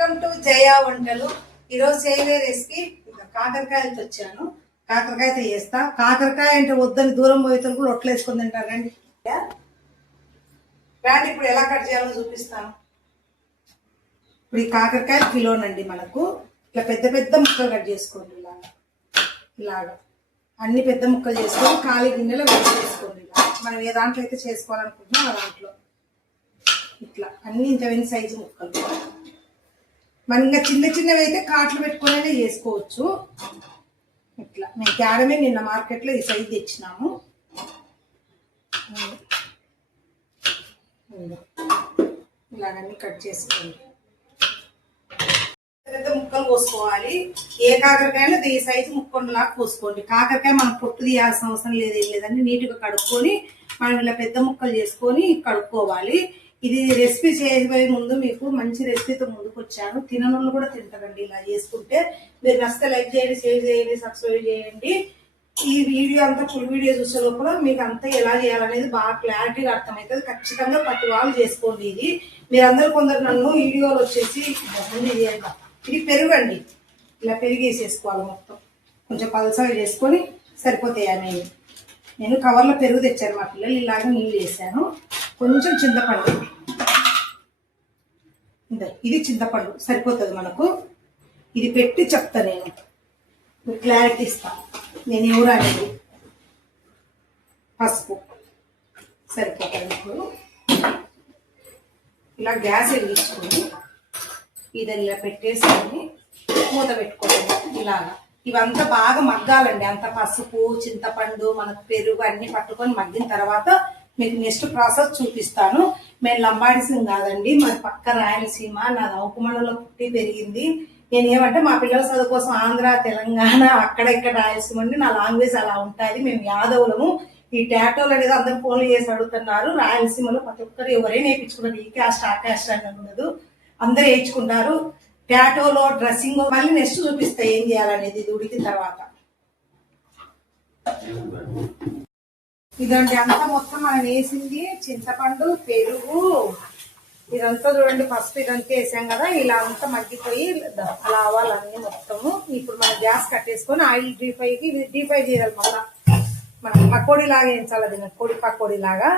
Welcome to జయా వంటలు. ఈరోజు చేయలే రెసిపీ కాకరకాయలతో వచ్చాను. కాకరకాయతో చేస్తా. కాకరకాయ అంటే వద్దని దూరం పోయేతలు కూడా ఒట్లు వేసుకుని తింటారు. రండి రండి, ఇప్పుడు ఎలా కట్ చేయాలో చూపిస్తాను. ఇప్పుడు ఈ కాకరకాయ కిలోనండి. మనకు ఇట్లా పెద్ద పెద్ద ముక్కలు కట్ చేసుకోండి. ఇలాగా అన్ని పెద్ద ముక్కలు చేసుకొని ఖాళీ గిన్నెలో వేసి చేసుకోండి. మనం ఏ దాంట్లో అయితే చేసుకోవాలనుకుంటున్నాం ఆ దాంట్లో ఇట్లా అన్ని ఇంత సైజు ముక్కలు. మనం ఇంకా చిన్న చిన్నవి అయితే కాట్లు పెట్టుకునే చేసుకోవచ్చు. ఇట్లా మేము తేడమే నిన్న మార్కెట్లో ఈ సైజు తెచ్చినాము. ఇలాగన్నీ కట్ చేసుకోండి. పెద్ద ముక్కలు కోసుకోవాలి. ఏ కాకరకాయలో ఈ సైజు ముక్కలాగా కోసుకోండి. కాకరకాయ మనం పొట్టు తీయాల్సిన అవసరం లేదండి. నీట్గా కడుక్కొని మనం ఇలా పెద్ద ముక్కలు చేసుకొని కడుక్కోవాలి. ఇది రెసిపీ చేయబోయే ముందు మీకు మంచి రెసిపీతో ముందుకు వచ్చాను. తిననోళ్ళు కూడా తింటారండి ఇలా చేసుకుంటే. మీరు నచ్చితే లైక్ చేయండి, షేర్ చేయండి, సబ్స్క్రైబ్ చేయండి. ఈ వీడియో అంతా ఫుల్ వీడియో చూసే లోపల మీకు అంతా ఎలా చేయాలనేది బాగా క్లారిటీగా అర్థమవుతుంది. ఖచ్చితంగా ప్రతి వాళ్ళు చేసుకోండి. ఇది మీరందరూ కొందరు నన్ను వీడియోలు వచ్చేసి ఇది పెరుగండి, ఇలా పెరుగు వేసేసుకోవాలి. మొత్తం కొంచెం పలసగా చేసుకొని సరిపోతాయి అనేవి. నేను కవర్లో పెరుగు తెచ్చాను. మా పిల్లలు ఇలాగ నీళ్ళు వేసాను. కొంచెం చింతపండు, ఇది చింతపండు సరిపోతుంది మనకు. ఇది పెట్టి చెప్తా నేను, మీకు క్లారిటీ ఇస్తాను. నేను ఎవరు అనేది పసుపు సరిపోతుంది. ఇప్పుడు ఇలా గ్యాస్ వెలిగించుకొని ఇది ఇలా పెట్టేసుకొని మూత పెట్టుకోవాలి. ఇలాగా ఇవంతా బాగా మగ్గాలండి. అంత పసుపు, చింతపండు, మనకు పెరుగు అన్ని పట్టుకొని మగ్గిన తర్వాత మీకు నెక్స్ట్ ప్రాసెస్ చూపిస్తాను. మేము లంబాడిసం కాదండి, మరి పక్క రాయలసీమ. నా నౌకుమండలో పుట్టి పెరిగింది. నేను ఏమంటే మా పిల్లల చదువు కోసం ఆంధ్ర, తెలంగాణ, అక్కడ ఇక్కడ రాయలసీమ అండి. నా లాంగ్వేజ్ అలా ఉంటుంది. మేము యాదవులము. ఈ టాటోలు అనేది అందరు ఫోన్లు చేసి అడుగుతున్నారు. రాయలసీమలో ప్రతి ఒక్కరు ఎవరైనా వేయించుకున్నారు. ఈ క్యాస్ట్ ఆ క్యాస్ట్ అని ఉండదు, అందరూ వేయించుకుంటారు. టాటోలో డ్రెస్సింగ్ మళ్ళీ నెక్స్ట్ చూపిస్తా ఏం చేయాలనేది ఇది ఉడికిన తర్వాత. ఇదండి అంతా మొత్తం మనం వేసింది చింతపండు, పెరుగు, ఇదంతా చూడండి. పసుపు ఇదంతా వేసాం కదా. ఇలా అంతా మగ్గిపోయి అలా అవ్వాలన్నీ మొత్తము. ఇప్పుడు మనం గ్యాస్ కట్టేసుకొని ఆయిల్ డీప్ ఫ్రై చేయాలి. మళ్ళా మనం పకోడీ లాగా వేయించాలి. అది పకోడీ లాగా.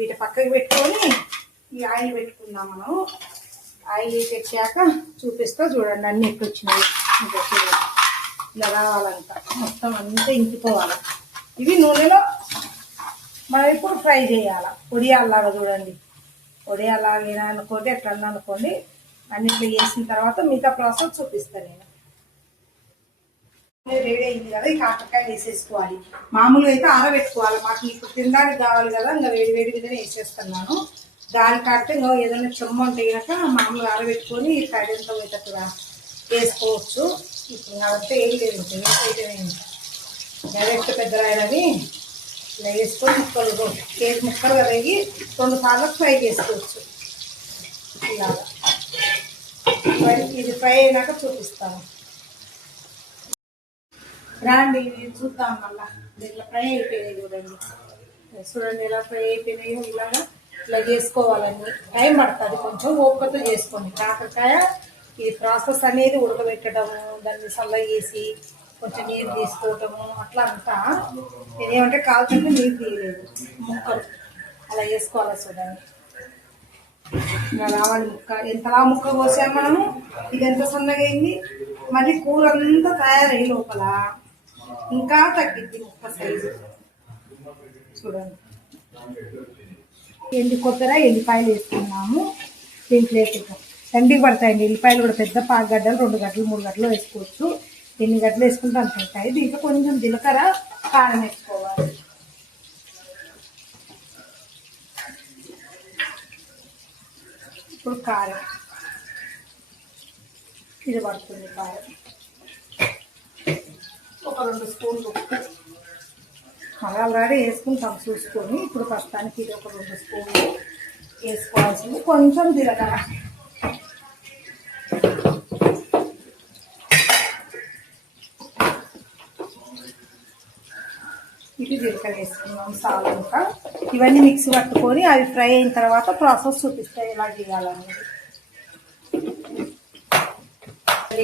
వీటి పక్కకి పెట్టుకొని ఈ ఆయిల్ పెట్టుకుందాం. మనం ఆయిల్ పెట్టాక చూపిస్తా చూడండి. అన్ని ఎక్కి వచ్చినాయి. ఇలా రావాలంట మొత్తం అంతా ఇంకిపోవాలి. ఇవి నూనెలో మనం ఇప్పుడు ఫ్రై చేయాలి. పొడియాలాగా చూడండి. పొడియాలాగా అనుకోండి, ఎట్లా అనుకోండి. అన్నింటిలో వేసిన తర్వాత మిగతా ప్రాసెస్ చూపిస్తాను నేను. రెడీ అయింది కదా. ఈ కాకరకాయ వేసేసుకోవాలి. మామూలుగా అయితే ఆరబెట్టుకోవాలి. మాకు ఇప్పుడు తినడానికి కావాలి కదా. ఇంకా వేడి వేడి మీదనే వేసేస్తున్నాను. గాలి కాడితే ఇంకా ఏదైనా చెమ్మ ఉంటే కనుక మామూలుగా ఆరబెట్టుకొని ఈ తడితో పోయేటట్టుగా వేసుకోవచ్చు. ఇప్పుడు అదంతా ఏం లేదు, డైరెక్ట్ పెద్ద రాయలని ఇలా వేసుకొని ముక్కలు కేజీ ముక్కలు కదా ఇవి 2 సార్లు ఫ్రై చేసుకోవచ్చు. ఇలాగా ఇది ఫ్రై అయినాక చూపిస్తాను. రాండి చూద్దాం. మళ్ళా ఇట్లా ఫ్రై అయిపోయినాయి చూడండి. చూడండి ఎలా ఫ్రై అయిపోయినాయో. ఇలాగా ఇలా చేసుకోవాలని టైం పడుతుంది. కొంచెం ఓపికతో చేసుకోండి. కాకరకాయ ఈ ప్రాసెస్ అనేది ఉడకబెట్టడము, దాన్ని చల్ల చేసి కొంచెం నీరు తీసుకోవటము అట్లా అంతా. నేనేమంటే కాల్చుంటే నీరు తీయలేదు. ముక్కలు అలా వేసుకోవాలి. చూడండి ఇలా రావాలి ముక్క. ఎంతలా ముక్క కోసాము మనము. ఇది ఎంత సన్నగా అయింది. మళ్ళీ కూర అంతా తయారయ్యి లోపల ఇంకా తగ్గిద్ది ముక్క సైజు. చూడండి కొబ్బరి ఎల్లిపాయలు వేసుకున్నాము. దీంట్లో తండ్రికి పడతాయండి ఎల్లిపాయలు కూడా. పెద్ద 5 గడ్డలు, 2 గడ్డలు, 3 గడ్డలు వేసుకోవచ్చు. ఎన్ని గడ్డలు వేసుకుంటే అంత ఉంటాయి. దీంట్లో కొంచెం జీలకర్ర, కారం వేసుకోవాలి. ఇప్పుడు కారం ఇది పడుతుంది. కారం ఒక 2 స్పూన్లు ఉప్పు మళ్ళీ ఆల్రెడీ వేసుకుంటాం చూసుకొని. ఇప్పుడు ప్రస్తుతానికి ఇది ఒక 2 స్పూన్లు వేసుకోవాల్సింది. కొంచెం జీలకర్ర, ఇది జీలకర్ర వేసుకున్నాం. సాల్ట్ ఇవన్నీ మిక్స్ పట్టుకొని అవి ఫ్రై అయిన తర్వాత ప్రాసెస్ చూపిస్తాయి ఎలా చేయాలనేది.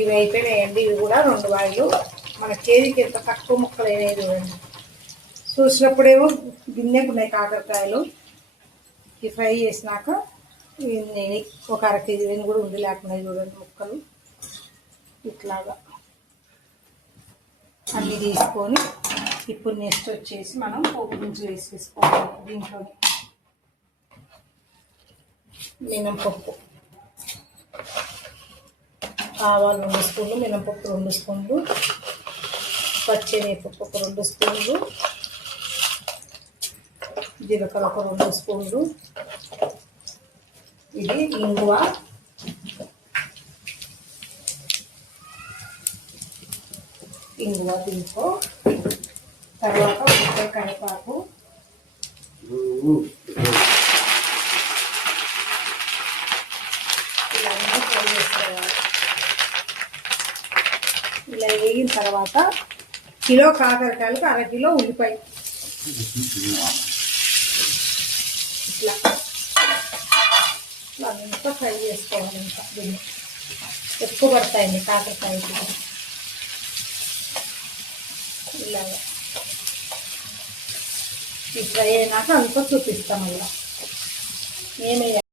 ఇవి అయిపోయినాయండి. ఇవి కూడా 2 వాయిలు. మన కేజీకి ఎంత తక్కువ ముక్కలు అయినాయి చూడండి. చూసినప్పుడేమో గిన్నెకు ఉన్నాయి కాకరకాయలు. ఇవి ఫ్రై చేసినాక నేను ఒక 1/2 కేజీ కూడా ఉండి లేకున్నాయి చూడండి ముక్కలు. ఇట్లాగా అన్నీ తీసుకొని ఇప్పుడు నెక్స్ట్ వచ్చేసి మనం పోపు దినుసులు వేసేసుకోవాలి. దీంట్లో మినపప్పు, ఆవాలు 2 స్పూన్లు, మినపప్పు 2 స్పూన్లు, పచ్చిమిరపప్పు ఒక 2 స్పూన్లు, జీలకర్ర ఒక 2 స్పూన్లు, ఇది ఇంగువ, దీంట్లో తర్వాత ఉల్లిపాయ కరివేపాకు, ఇవన్నీ ఫ్రై చేసుకోవాలి. ఇలా వేగిన తర్వాత కిలో కాకరకాయలకు 1/2 కిలో ఉల్లిపాయ ఇట్లా అంతా ఫ్రై చేసుకోవాలి. ఇంకా దీన్ని ఎక్కువ పడతాయండి కాకరకాయకి. ఇలాగా ఈ ఫ్రై అయినాక అంతా చూపిస్తాం. అలా ఏమేయాలి